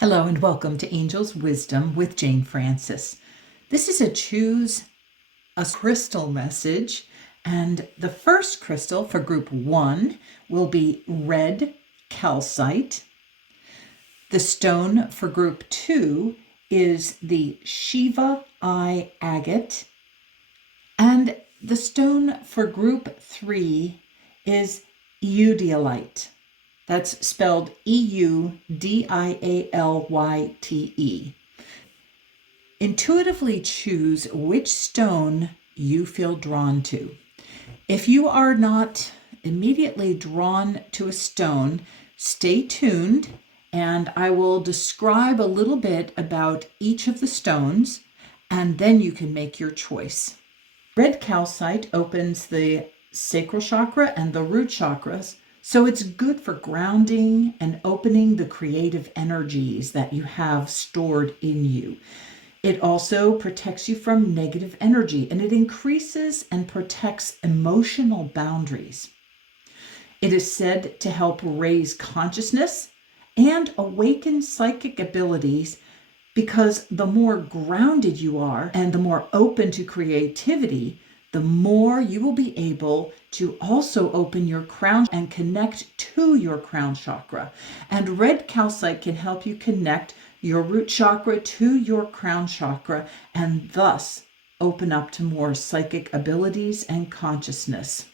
Hello and welcome to Angel's Wisdom with Jane Francis. This is a choose a crystal message, and the first crystal for group 1 will be red calcite. The stone for group 2 is the Shiva Eye Agate, and the stone for group 3 is Eudialyte. That's spelled Eudialyte. Intuitively choose which stone you feel drawn to. If you are not immediately drawn to a stone, stay tuned and I will describe a little bit about each of the stones and then you can make your choice. Red calcite opens the sacral chakra and the root chakras. So it's good for grounding and opening the creative energies that you have stored in you. It also protects you from negative energy, and it increases and protects emotional boundaries. It is said to help raise consciousness and awaken psychic abilities, because the more grounded you are and the more open to creativity, the more you will be able to also open your crown and connect to your crown chakra. And red calcite can help you connect your root chakra to your crown chakra and thus open up to more psychic abilities and consciousness.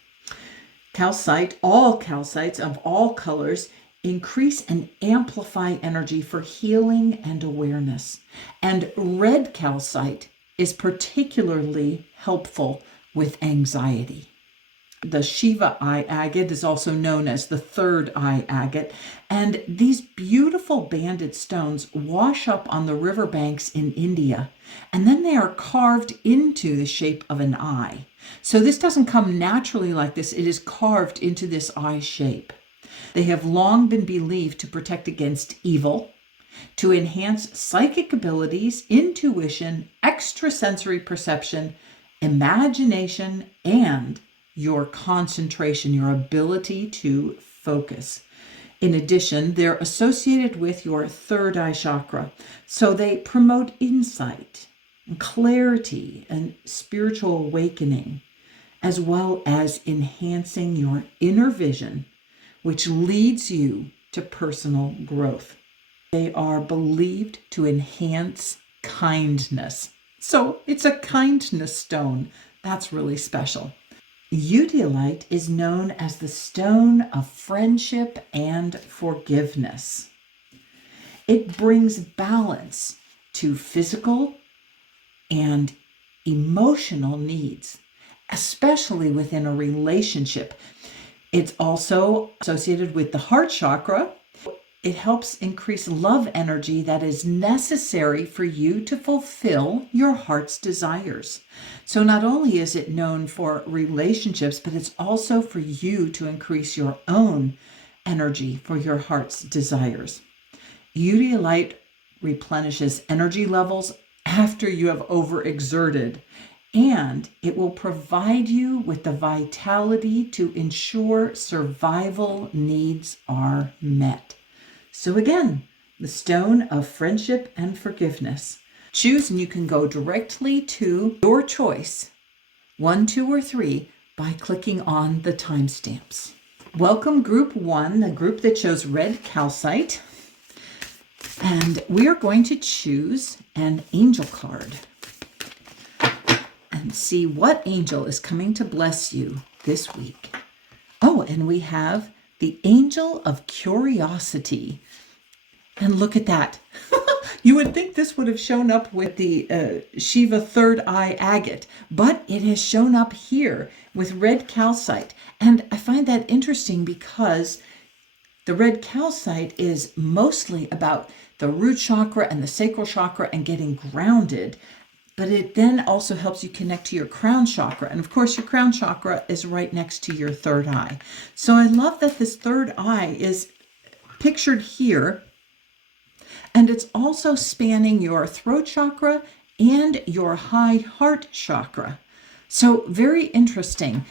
Calcite, all calcites of all colors, increase and amplify energy for healing and awareness. And red calcite is particularly helpful with anxiety. The Shiva Eye Agate is also known as the third eye agate, and these beautiful banded stones wash up on the riverbanks in India, and then they are carved into the shape of an eye. So this doesn't come naturally like this, it is carved into this eye shape. They have long been believed to protect against evil, to enhance psychic abilities, intuition, extrasensory perception, imagination, and your concentration, your ability to focus. In addition, they're associated with your third eye chakra. So they promote insight, and clarity, and spiritual awakening, as well as enhancing your inner vision, which leads you to personal growth. They are believed to enhance kindness. So it's a kindness stone. That's really special. Eudialyte is known as the stone of friendship and forgiveness. It brings balance to physical and emotional needs, especially within a relationship. It's also associated with the heart chakra. It helps increase love energy that is necessary for you to fulfill your heart's desires. So not only is it known for relationships, but it's also for you to increase your own energy for your heart's desires. Eudialyte replenishes energy levels after you have overexerted, and it will provide you with the vitality to ensure survival needs are met. So again, the stone of friendship and forgiveness. Choose and you can go directly to your choice, 1, 2, or 3, by clicking on the timestamps. Welcome group 1, the group that chose red calcite. And we are going to choose an angel card and see what angel is coming to bless you this week. Oh, and we have the Angel of Curiosity. And look at that. You would think this would have shown up with the Shiva Third Eye Agate, but it has shown up here with red calcite. And I find that interesting because the red calcite is mostly about the root chakra and the sacral chakra and getting grounded. But it then also helps you connect to your crown chakra. And of course, your crown chakra is right next to your third eye. So I love that this third eye is pictured here. And it's also spanning your throat chakra and your high heart chakra. So very interesting.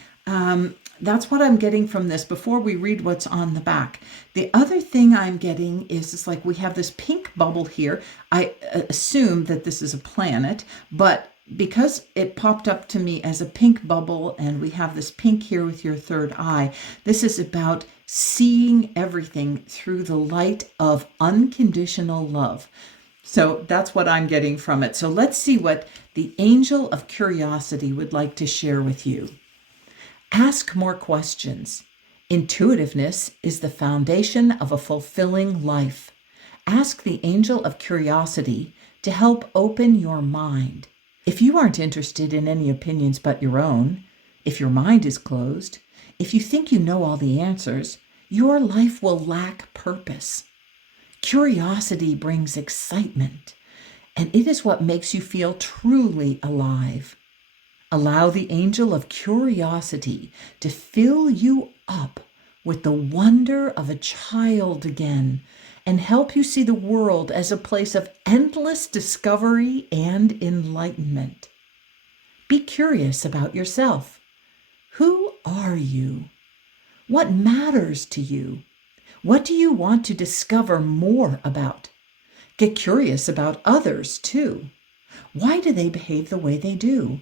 that's what I'm getting from this before we read what's on the back. The other thing I'm getting is like we have this pink bubble here. I assume that this is a planet, but because it popped up to me as a pink bubble and we have this pink here with your third eye, this is about seeing everything through the light of unconditional love. So that's what I'm getting from it. So let's see what the angel of curiosity would like to share with you. Ask more questions. Intuitiveness is the foundation of a fulfilling life. Ask the angel of curiosity to help open your mind. If you aren't interested in any opinions but your own, if your mind is closed, if you think you know all the answers, your life will lack purpose. Curiosity brings excitement, and it is what makes you feel truly alive. Allow the angel of curiosity to fill you up with the wonder of a child again and help you see the world as a place of endless discovery and enlightenment. Be curious about yourself. Who are you? What matters to you? What do you want to discover more about? Get curious about others too. Why do they behave the way they do?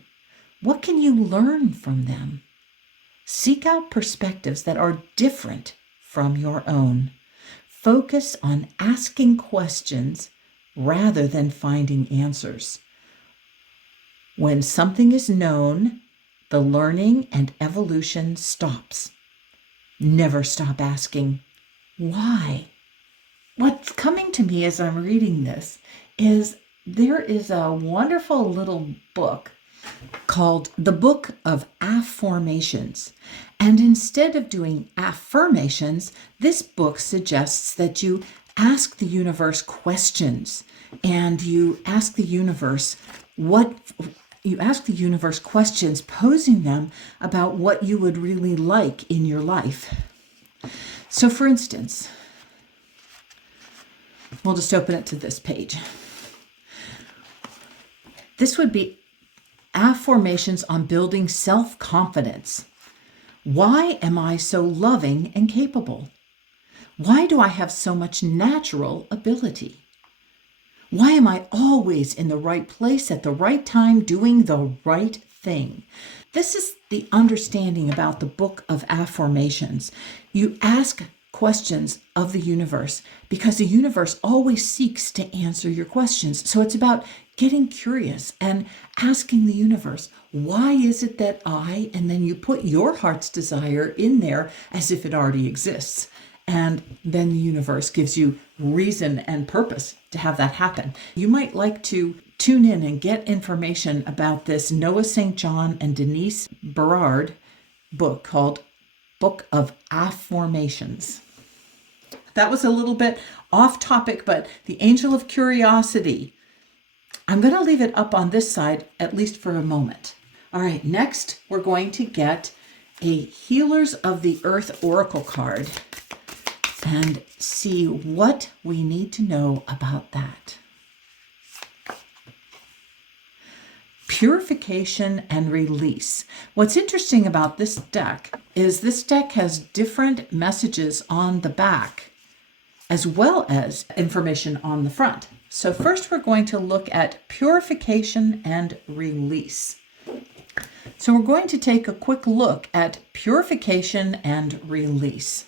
What can you learn from them? Seek out perspectives that are different from your own. Focus on asking questions rather than finding answers. When something is known, the learning and evolution stops. Never stop asking, why? What's coming to me as I'm reading this is there is a wonderful little book called The Book of Affirmations. And instead of doing affirmations, this book suggests that you ask the universe questions and you ask the universe questions, posing them about what you would really like in your life. So for instance, we'll just open it to this page. This would be affirmations on building self-confidence. Why am I so loving and capable? Why do I have so much natural ability? Why am I always in the right place at the right time doing the right thing? This is the understanding about the Book of Affirmations. You ask questions of the universe because the universe always seeks to answer your questions. So it's about getting curious and asking the universe, why is it that and then you put your heart's desire in there as if it already exists. And then the universe gives you reason and purpose to have that happen. You might like to tune in and get information about this Noah St. John and Denise Berard book called Book of Affirmations. That was a little bit off topic, but the angel of curiosity. I'm going to leave it up on this side, at least for a moment. All right, next we're going to get a Healers of the Earth Oracle card and see what we need to know about that. Purification and release. What's interesting about this deck is this deck has different messages on the back as well as information on the front. So first we're going to look at purification and release. So we're going to take a quick look at purification and release.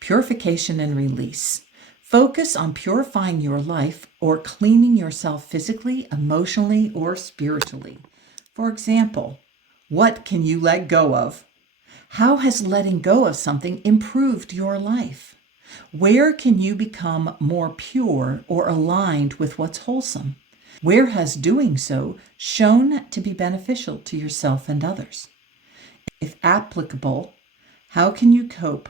Purification and release. Focus on purifying your life or cleaning yourself physically, emotionally, or spiritually. For example, what can you let go of? How has letting go of something improved your life? Where can you become more pure or aligned with what's wholesome? Where has doing so shown to be beneficial to yourself and others? If applicable, how can you cope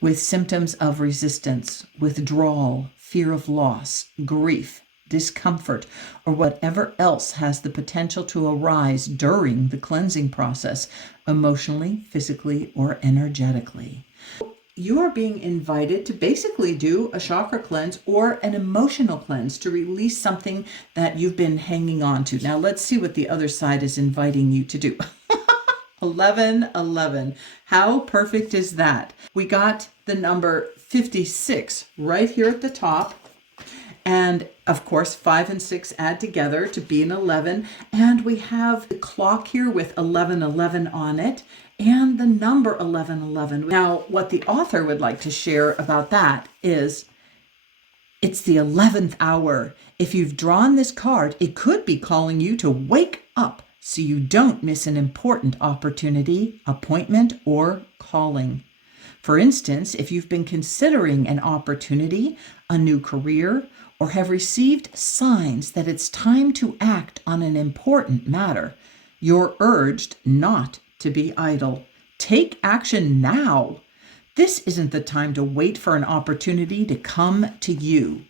with symptoms of resistance, withdrawal, fear of loss, grief, discomfort, or whatever else has the potential to arise during the cleansing process, emotionally, physically, or energetically? You are being invited to basically do a chakra cleanse or an emotional cleanse to release something that you've been hanging on to. Now let's see what the other side is inviting you to do. 1111. How perfect is that? We got the number 56 right here at the top. And of course, 5 and 6 add together to be an 11. And we have the clock here with 1111 on it and the number 1111. Now, what the author would like to share about that is it's the 11th hour. If you've drawn this card, it could be calling you to wake up so you don't miss an important opportunity, appointment, or calling. For instance, if you've been considering an opportunity, a new career, or have received signs that it's time to act on an important matter, you're urged not to be idle. Take action now. This isn't the time to wait for an opportunity to come to you.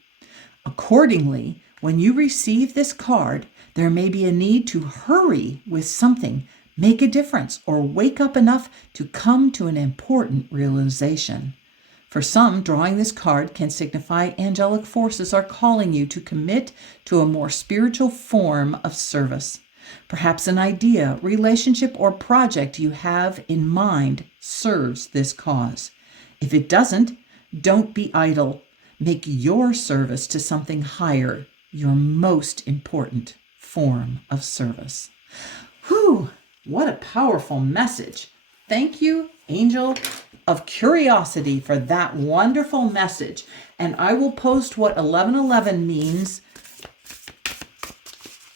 Accordingly, when you receive this card, there may be a need to hurry with something, make a difference, or wake up enough to come to an important realization. For some, drawing this card can signify angelic forces are calling you to commit to a more spiritual form of service. Perhaps an idea, relationship, or project you have in mind serves this cause. If it doesn't, don't be idle. Make your service to something higher your most important form of service. Whew, what a powerful message. Thank you, Angel of Curiosity, for that wonderful message. And I will post what 1111 means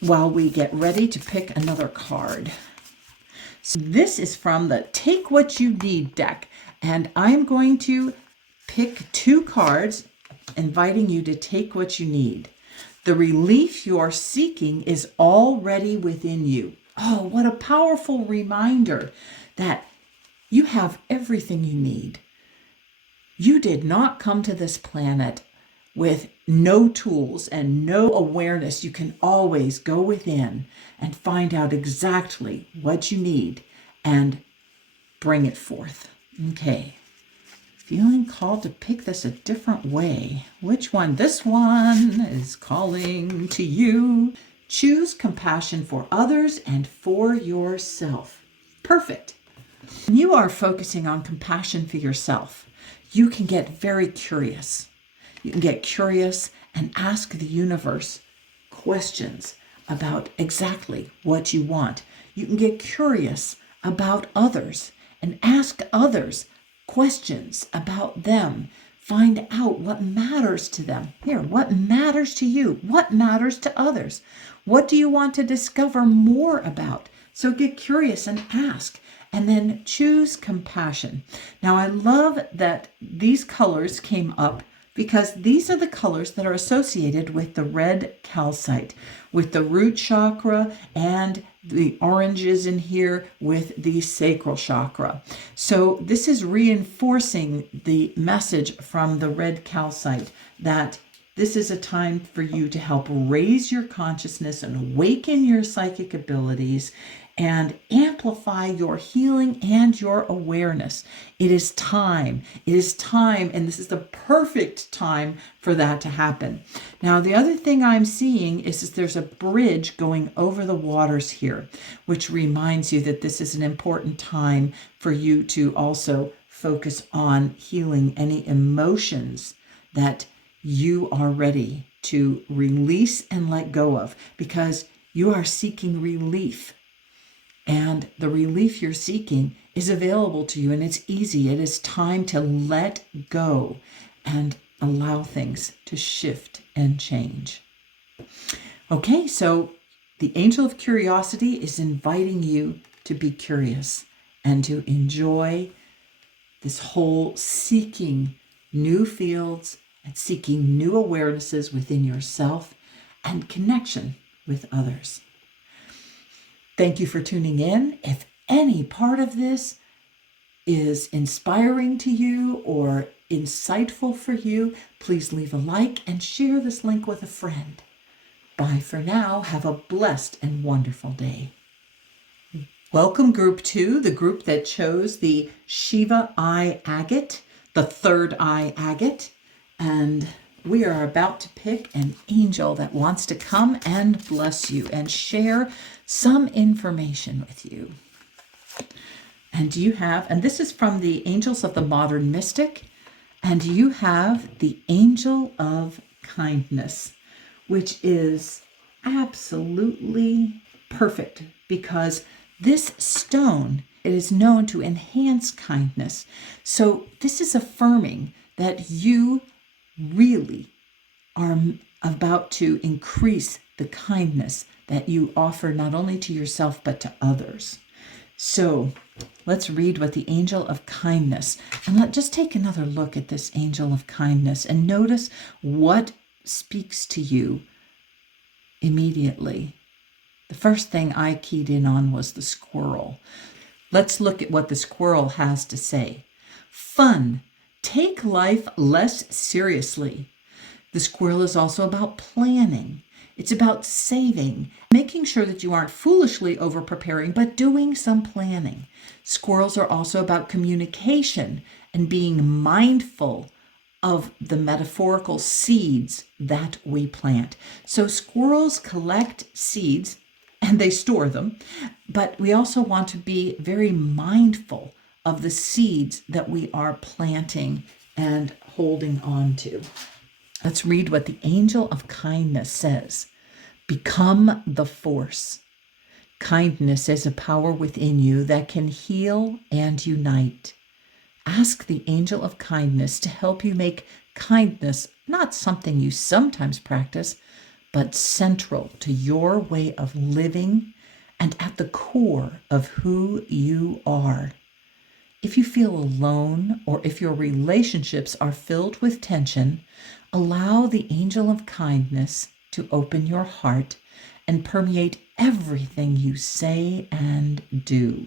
while we get ready to pick another card. So this is from the Take What You Need deck, and I'm going to pick 2 cards inviting you to take what you need. The relief you're seeking is already within you. Oh, what a powerful reminder that you have everything you need. You did not come to this planet with no tools and no awareness. You can always go within and find out exactly what you need and bring it forth. Okay. Feeling called to pick this a different way. Which one? This one is calling to you. Choose compassion for others and for yourself. Perfect. When you are focusing on compassion for yourself, you can get very curious. You can get curious and ask the universe questions about exactly what you want. You can get curious about others and ask others questions about them. Find out what matters to them. Here, what matters to you? What matters to others? What do you want to discover more about? So get curious and ask. And then choose compassion. Now, I love that these colors came up because these are the colors that are associated with the red calcite, with the root chakra, and the oranges in here with the sacral chakra. So this is reinforcing the message from the red calcite that this is a time for you to help raise your consciousness and awaken your psychic abilities and amplify your healing and your awareness. It is time. It is time, and this is the perfect time for that to happen. Now, the other thing I'm seeing is there's a bridge going over the waters here, which reminds you that this is an important time for you to also focus on healing any emotions that you are ready to release and let go of, because you are seeking relief. And the relief you're seeking is available to you, and it's easy. It is time to let go and allow things to shift and change. Okay, so the Angel of Curiosity is inviting you to be curious and to enjoy this whole seeking new fields and seeking new awarenesses within yourself and connection with others. Thank you for tuning in. If any part of this is inspiring to you or insightful for you, please leave a like and share this link with a friend. Bye for now. Have a blessed and wonderful day. Welcome, Group 2, the group that chose the Shiva Eye Agate, the third eye agate. And we are about to pick an angel that wants to come and bless you and share some information with you. And you have, and this is from the Angels of the Modern Mystic, and you have the Angel of Kindness, which is absolutely perfect because this stone, it is known to enhance kindness. So this is affirming that you really are about to increase the kindness that you offer not only to yourself but to others. So let's read what the Angel of Kindness, and let's just take another look at this Angel of Kindness and notice what speaks to you immediately. The first thing I keyed in on was the squirrel. Let's look at what the squirrel has to say. Fun. Take life less seriously. The squirrel is also about planning. It's about saving, making sure that you aren't foolishly over-preparing, but doing some planning. Squirrels are also about communication and being mindful of the metaphorical seeds that we plant. So squirrels collect seeds and they store them, but we also want to be very mindful of the seeds that we are planting and holding on to. Let's read what the Angel of Kindness says. Become the force. Kindness is a power within you that can heal and unite. Ask the Angel of Kindness to help you make kindness not something you sometimes practice, but central to your way of living and at the core of who you are. If you feel alone or if your relationships are filled with tension, allow the Angel of Kindness to open your heart and permeate everything you say and do.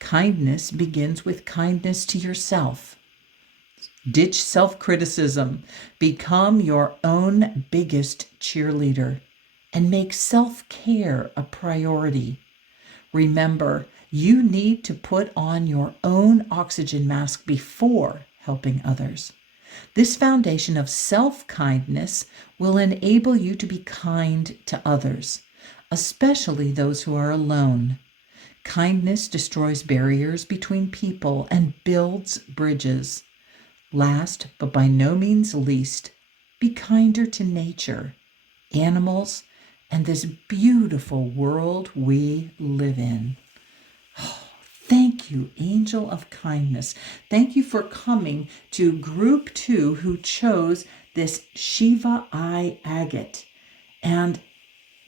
Kindness begins with kindness to yourself. Ditch self-criticism. Become your own biggest cheerleader and make self-care a priority. Remember, you need to put on your own oxygen mask before helping others. This foundation of self-kindness will enable you to be kind to others, especially those who are alone. Kindness destroys barriers between people and builds bridges. Last, but by no means least, be kinder to nature, animals, and this beautiful world we live in. Thank you, Angel of Kindness. Thank you for coming to Group 2 who chose this Shiva Eye Agate. And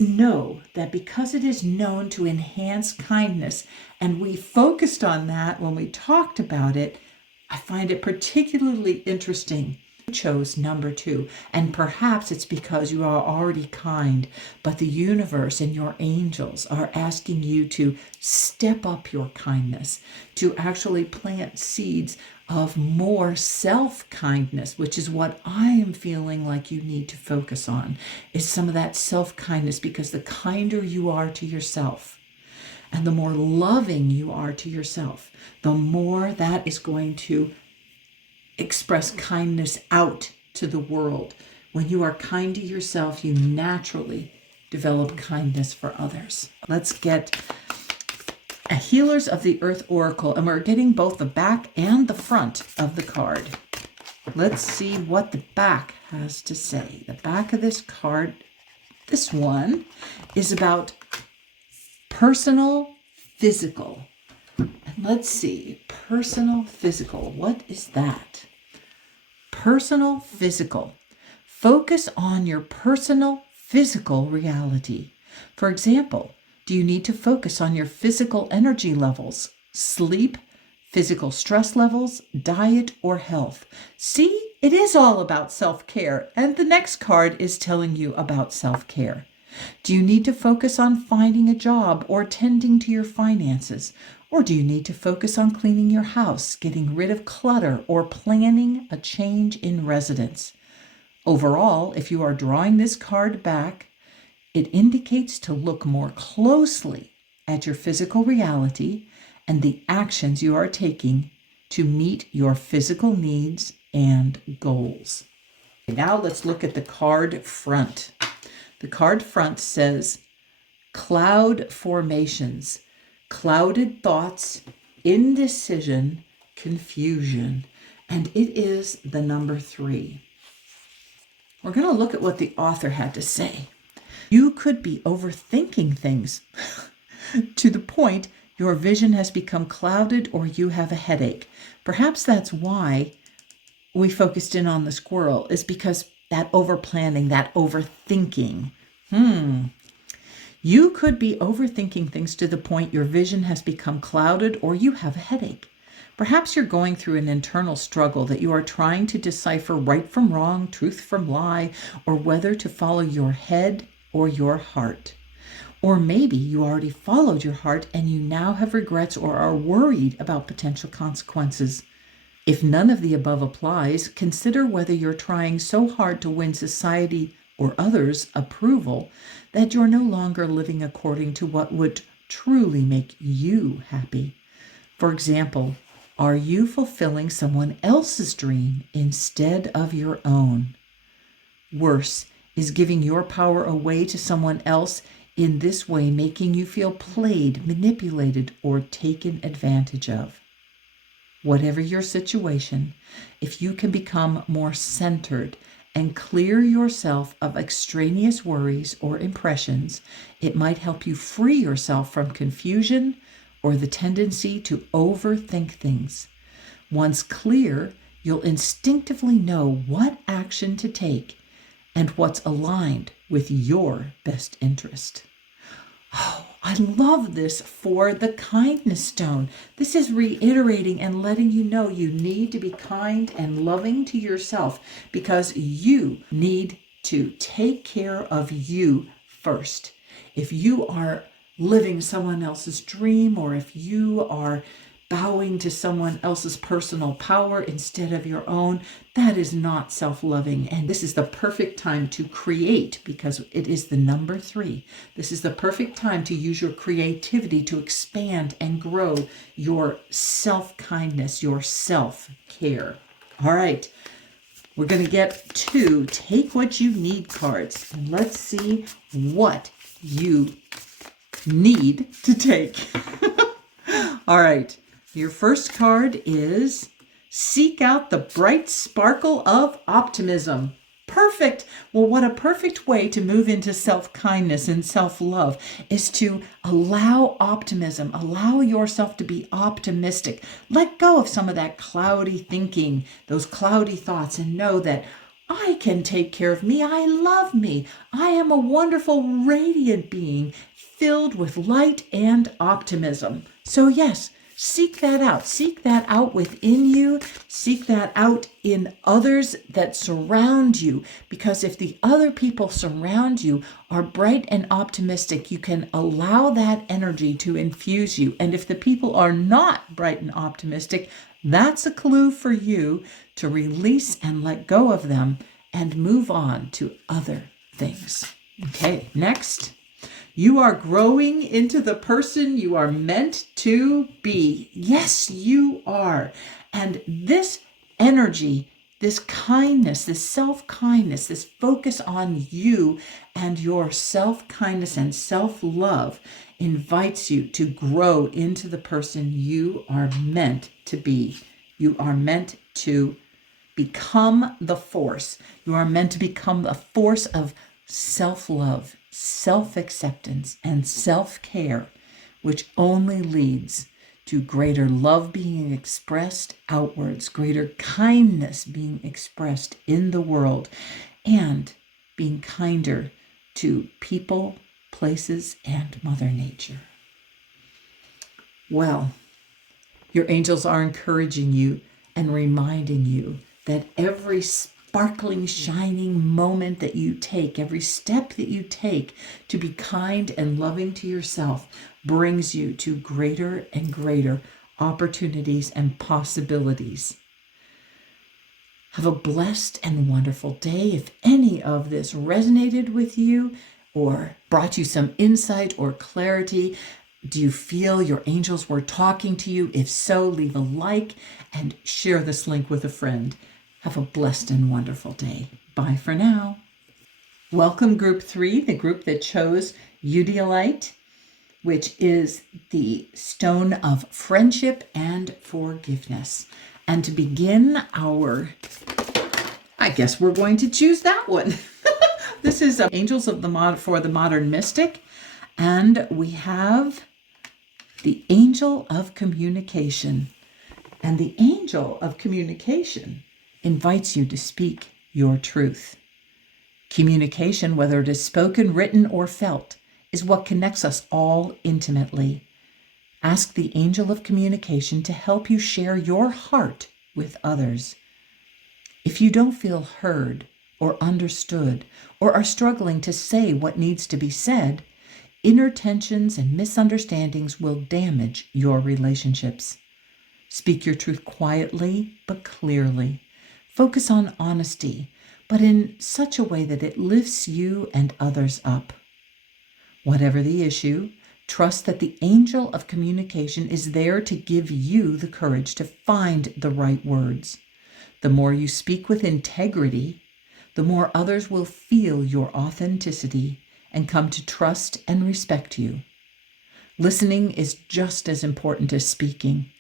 know that because it is known to enhance kindness, and we focused on that when we talked about it, I find it particularly interesting. You chose number 2, and perhaps it's because you are already kind, but the universe and your angels are asking you to step up your kindness, to actually plant seeds of more self-kindness, which is what I am feeling like you need to focus on, is some of that self-kindness, because the kinder you are to yourself and the more loving you are to yourself, the more that is going to express kindness out to the world. When you are kind to yourself, you naturally develop kindness for others. Let's get a Healers of the Earth Oracle, and we're getting both the back and the front of the card. Let's see what the back has to say. The back of this card, this one, is about personal physical. And let's see, personal physical, what is that? Personal physical. Focus on your personal physical reality. For example, do you need to focus on your physical energy levels, sleep, physical stress levels, diet, or health? See, it is all about self-care, and the next card is telling you about self-care. Do you need to focus on finding a job or tending to your finances? Or do you need to focus on cleaning your house, getting rid of clutter, or planning a change in residence? Overall, if you are drawing this card back, it indicates to look more closely at your physical reality and the actions you are taking to meet your physical needs and goals. Now let's look at the card front. The card front says, cloud formations. clouded thoughts, indecision, confusion. And it is the number 3. We're going to look at what the author had to say. You could be overthinking things to the point your vision has become clouded or you have a headache. Perhaps that's why we focused in on the squirrel, is because that overplanning, that overthinking. You could be overthinking things to the point your vision has become clouded or you have a headache. Perhaps you're going through an internal struggle that you are trying to decipher right from wrong, truth from lie, or whether to follow your head or your heart. Or maybe you already followed your heart and you now have regrets or are worried about potential consequences. If none of the above applies, consider whether you're trying so hard to win society or others' approval that you're no longer living according to what would truly make you happy. For example, are you fulfilling someone else's dream instead of your own? Worse, is giving your power away to someone else in this way making you feel played, manipulated, or taken advantage of? Whatever your situation, if you can become more centered and clear yourself of extraneous worries or impressions, it might help you free yourself from confusion or the tendency to overthink things. Once clear, you'll instinctively know what action to take and what's aligned with your best interest. Oh, I love this for the kindness stone. This is reiterating and letting you know you need to be kind and loving to yourself because you need to take care of you first. If you are living someone else's dream, or if you are bowing to someone else's personal power instead of your own, that is not self-loving. And this is the perfect time to create, because it is the number 3. This is the perfect time to use your creativity to expand and grow your self-kindness, your self-care. All right, we're going to get to Take What You Need cards. And let's see what you need to take. All right. Your first card is Seek Out the Bright Sparkle of Optimism. Perfect. Well, what a perfect way to move into self-kindness and self-love is to allow optimism, allow yourself to be optimistic. Let go of some of that cloudy thinking, those cloudy thoughts, and know that I can take care of me. I love me. I am a wonderful, radiant being filled with light and optimism. So yes, seek that out. Seek that out within you. Seek that out in others that surround you. Because if the other people surround you are bright and optimistic, you can allow that energy to infuse you. And if the people are not bright and optimistic, that's a clue for you to release and let go of them and move on to other things. Okay, next. You are growing into the person you are meant to be. Yes, you are. And this energy, this kindness, this self-kindness, this focus on you and your self-kindness and self-love invites you to grow into the person you are meant to be. You are meant to become the force. You are meant to become a force of self-love, self-acceptance, and self-care, which only leads to greater love being expressed outwards, greater kindness being expressed in the world, and being kinder to people, places, and Mother Nature. Well, your angels are encouraging you and reminding you that every sparkling, shining moment that you take, every step that you take to be kind and loving to yourself brings you to greater and greater opportunities and possibilities. Have a blessed and wonderful day. If any of this resonated with you or brought you some insight or clarity, do you feel your angels were talking to you? If so, leave a like and share this link with a friend. Have a blessed and wonderful day. Bye for now. Welcome Group 3, the group that chose Eudialyte. which is the stone of friendship and forgiveness. And to begin I guess we're going to choose that one. This is Angels of for the Modern Mystic. And we have the Angel of Communication. And the Angel of Communication invites you to speak your truth. Communication, whether it is spoken, written, or felt, is what connects us all intimately. Ask the Angel of Communication to help you share your heart with others. If you don't feel heard or understood, or are struggling to say what needs to be said, inner tensions and misunderstandings will damage your relationships. Speak your truth quietly but clearly. Focus on honesty, but in such a way that it lifts you and others up. Whatever the issue, trust that the Angel of Communication is there to give you the courage to find the right words. The more you speak with integrity, the more others will feel your authenticity and come to trust and respect you. Listening is just as important as speaking.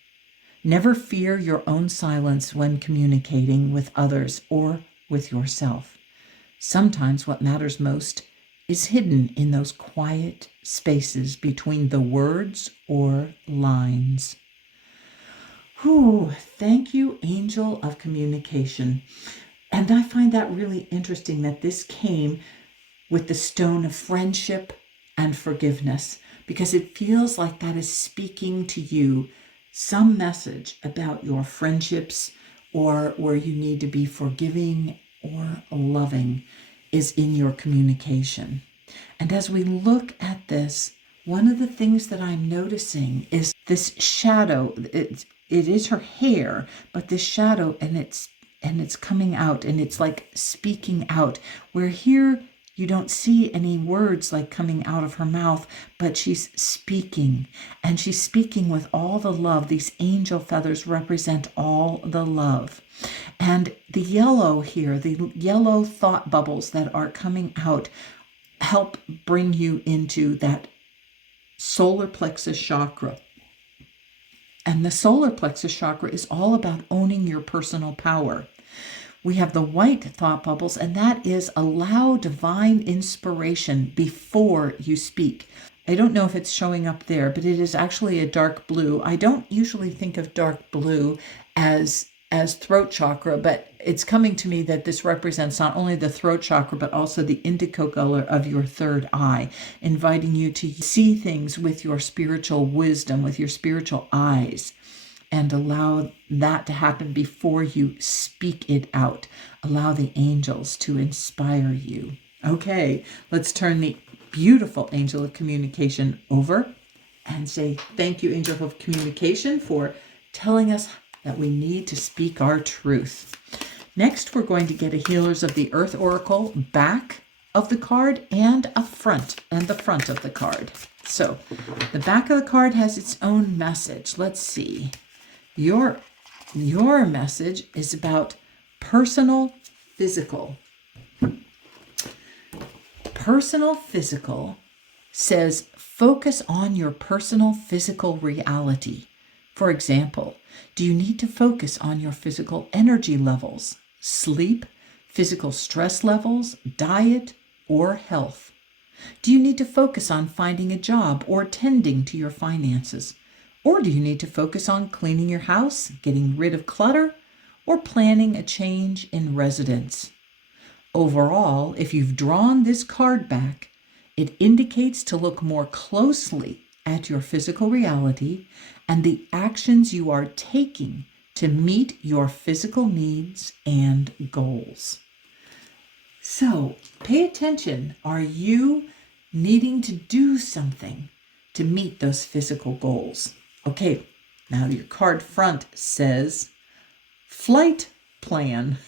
Never fear your own silence when communicating with others or with yourself. Sometimes what matters most is hidden in those quiet spaces between the words or lines. Thank you, Angel of Communication. And I find that really interesting that this came with the stone of friendship and forgiveness, because it feels like that is speaking to you some message about your friendships, or where you need to be forgiving or loving is in your communication. And as we look at this, one of the things that I'm noticing is this shadow. It is her hair, but this shadow, and it's coming out, and it's like speaking out, where here you don't see any words like coming out of her mouth, but she's speaking, and she's speaking with all the love. These angel feathers represent all the love. And the yellow here, the yellow thought bubbles that are coming out, help bring you into that solar plexus chakra. And the solar plexus chakra is all about owning your personal power. We have the white thought bubbles, and that is allow divine inspiration before you speak. I don't know if it's showing up there, but it is actually a dark blue. I don't usually think of dark blue as throat chakra, but it's coming to me that this represents not only the throat chakra, but also the indigo color of your third eye, inviting you to see things with your spiritual wisdom, with your spiritual eyes, and allow that to happen before you speak it out. Allow the angels to inspire you. Okay, let's turn the beautiful Angel of Communication over and say thank you, Angel of Communication, for telling us that we need to speak our truth. Next, we're going to get a Healers of the Earth Oracle back of the card and the front of the card. So the back of the card has its own message. Let's see. Your message is about personal physical. Personal physical says focus on your personal physical reality. For example, do you need to focus on your physical energy levels, sleep, physical stress levels, diet, or health? Do you need to focus on finding a job or tending to your finances? Or do you need to focus on cleaning your house, getting rid of clutter, or planning a change in residence? Overall, if you've drawn this card back, it indicates to look more closely at your physical reality and the actions you are taking to meet your physical needs and goals. So pay attention. Are you needing to do something to meet those physical goals? Okay, now your card front says flight plan,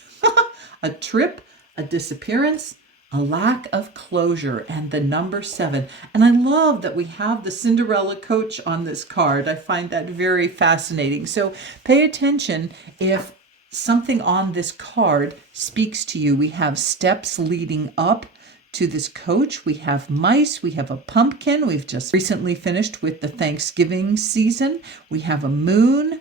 a trip, a disappearance, a lack of closure, and the number 7. And I love that we have the Cinderella coach on this card. I find that very fascinating. So pay attention if something on this card speaks to you. We have steps leading up to this coach. We have mice, we have a pumpkin. We've just recently finished with the Thanksgiving season. We have a moon,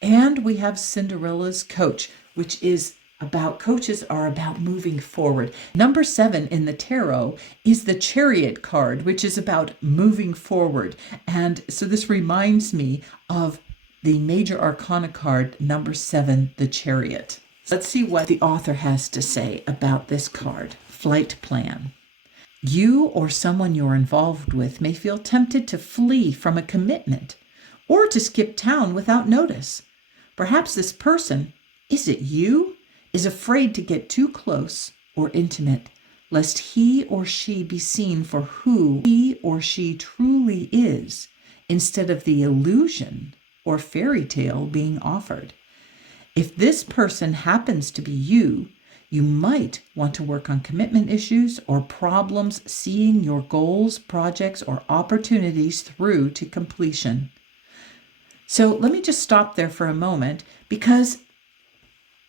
and we have Cinderella's coach, which is about coaches are about moving forward. Number 7 in the tarot is the Chariot card, which is about moving forward. And so this reminds me of the Major Arcana card, number 7, the Chariot. Let's see what the author has to say about this card. Flight plan. You or someone you're involved with may feel tempted to flee from a commitment or to skip town without notice. Perhaps this person, is it you, is afraid to get too close or intimate, lest he or she be seen for who he or she truly is, instead of the illusion or fairy tale being offered. If this person happens to be you, you might want to work on commitment issues or problems seeing your goals, projects, or opportunities through to completion. So let me just stop there for a moment, because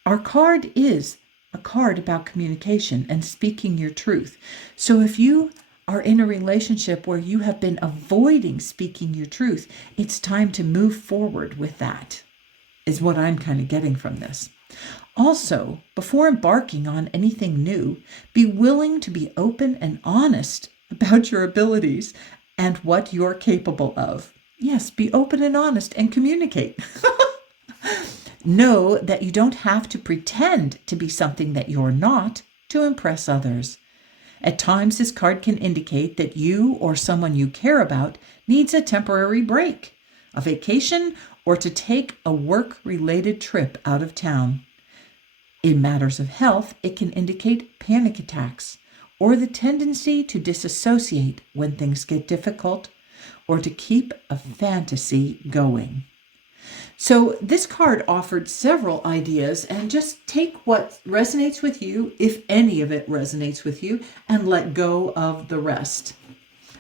our card is a card about communication and speaking your truth. So if you are in a relationship where you have been avoiding speaking your truth, it's time to move forward with that, is what I'm kind of getting from this. Also, before embarking on anything new, be willing to be open and honest about your abilities and what you're capable of. Yes, be open and honest and communicate. Know that you don't have to pretend to be something that you're not to impress others. At times, this card can indicate that you or someone you care about needs a temporary break, a vacation, or to take a work-related trip out of town. In matters of health, it can indicate panic attacks or the tendency to disassociate when things get difficult, or to keep a fantasy going. So this card offered several ideas, and just take what resonates with you, if any of it resonates with you, and let go of the rest.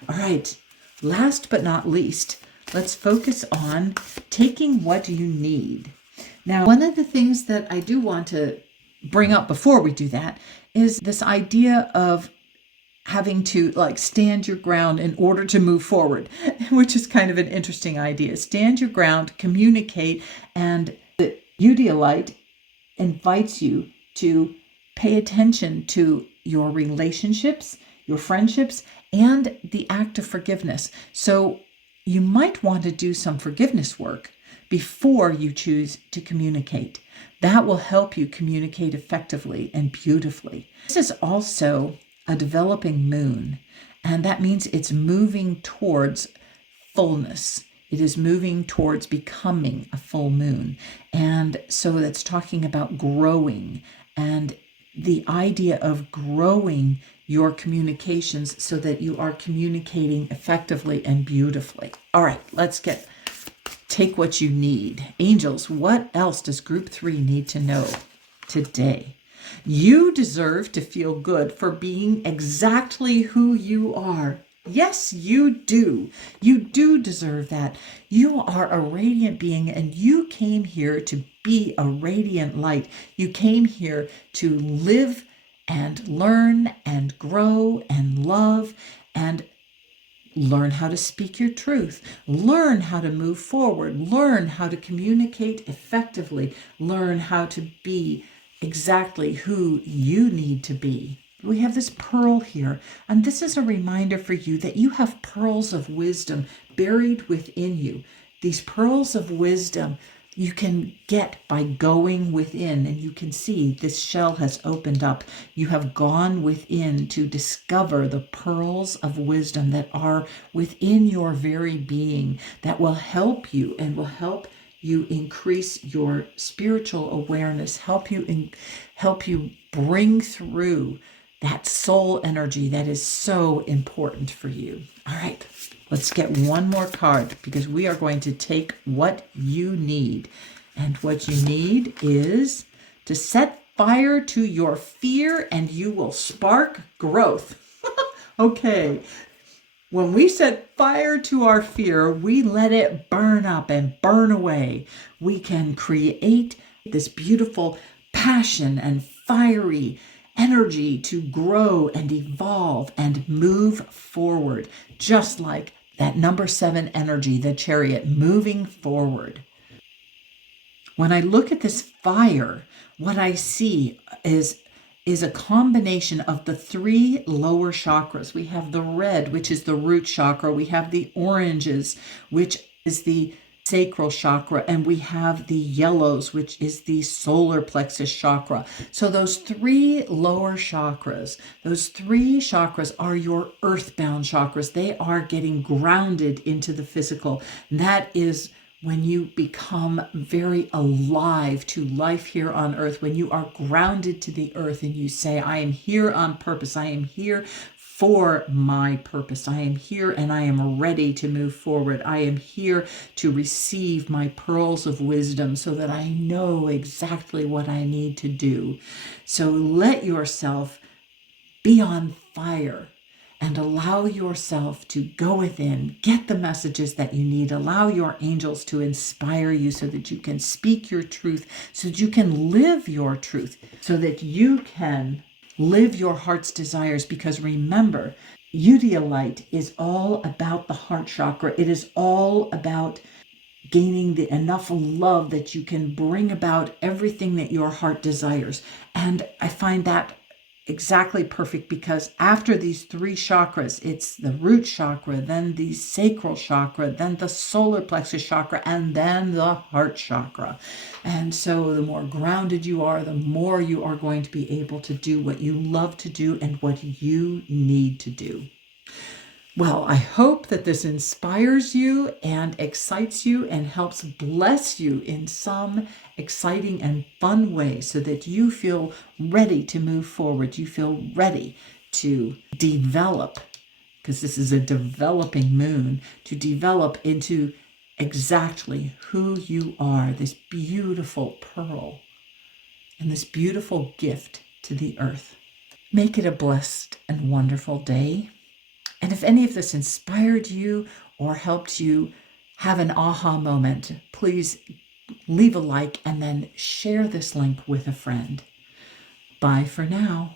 All right, last but not least, let's focus on taking what you need. Now, one of the things that I do want to bring up before we do that is this idea of having to stand your ground in order to move forward, which is kind of an interesting idea. Stand your ground, communicate, and the Eudialyte invites you to pay attention to your relationships, your friendships, and the act of forgiveness. So you might want to do some forgiveness work before you choose to communicate. That will help you communicate effectively and beautifully. This is also a developing moon, and that means it's moving towards fullness. It is moving towards becoming a full moon. And so that's talking about growing, and the idea of growing your communications so that you are communicating effectively and beautifully. All right, take what you need. Angels, what else does group 3 need to know today? You deserve to feel good for being exactly who you are. Yes, you do. You do deserve that. You are a radiant being, and you came here to be a radiant light. You came here to live and learn and grow and love and learn how to speak your truth, learn how to move forward, learn how to communicate effectively, learn how to be exactly who you need to be. We have this pearl here, and this is a reminder for you that you have pearls of wisdom buried within you. These pearls of wisdom you can get by going within, and you can see this shell has opened up. You have gone within to discover the pearls of wisdom that are within your very being, that will help you and will help you increase your spiritual awareness, help you bring through that soul energy that is so important for you. All right, let's get one more card, because we are going to take what you need. And what you need is to set fire to your fear, and you will spark growth. Okay. When we set fire to our fear, we let it burn up and burn away. We can create this beautiful passion and fiery energy to grow and evolve and move forward, just like that number 7 energy, the Chariot, moving forward. When I look at this fire, what I see is a combination of the 3 lower chakras. We have the red, which is the root chakra. We have the oranges, which is the sacral chakra, and we have the yellows, which is the solar plexus chakra. So those 3 lower chakras, are your earthbound chakras. They are getting grounded into the physical. That is when you become very alive to life here on earth, when you are grounded to the earth and you say, I am here on purpose. I am here for my purpose. I am here and I am ready to move forward. I am here to receive my pearls of wisdom so that I know exactly what I need to do. So let yourself be on fire and allow yourself to go within, get the messages that you need, allow your angels to inspire you so that you can speak your truth, so that you can live your truth, so that you can live your heart's desires. Because remember, Eudialyte is all about the heart chakra. It is all about gaining enough love that you can bring about everything that your heart desires. And I find that exactly perfect, because after these 3 chakras, it's the root chakra, then the sacral chakra, then the solar plexus chakra, and then the heart chakra. And so the more grounded you are, the more you are going to be able to do what you love to do and what you need to do. Well, I hope that this inspires you and excites you and helps bless you in some exciting and fun way so that you feel ready to move forward. You feel ready to develop, because this is a developing moon, to develop into exactly who you are, this beautiful pearl and this beautiful gift to the earth. Make it a blessed and wonderful day. And if any of this inspired you or helped you have an aha moment, please leave a like and then share this link with a friend. Bye for now.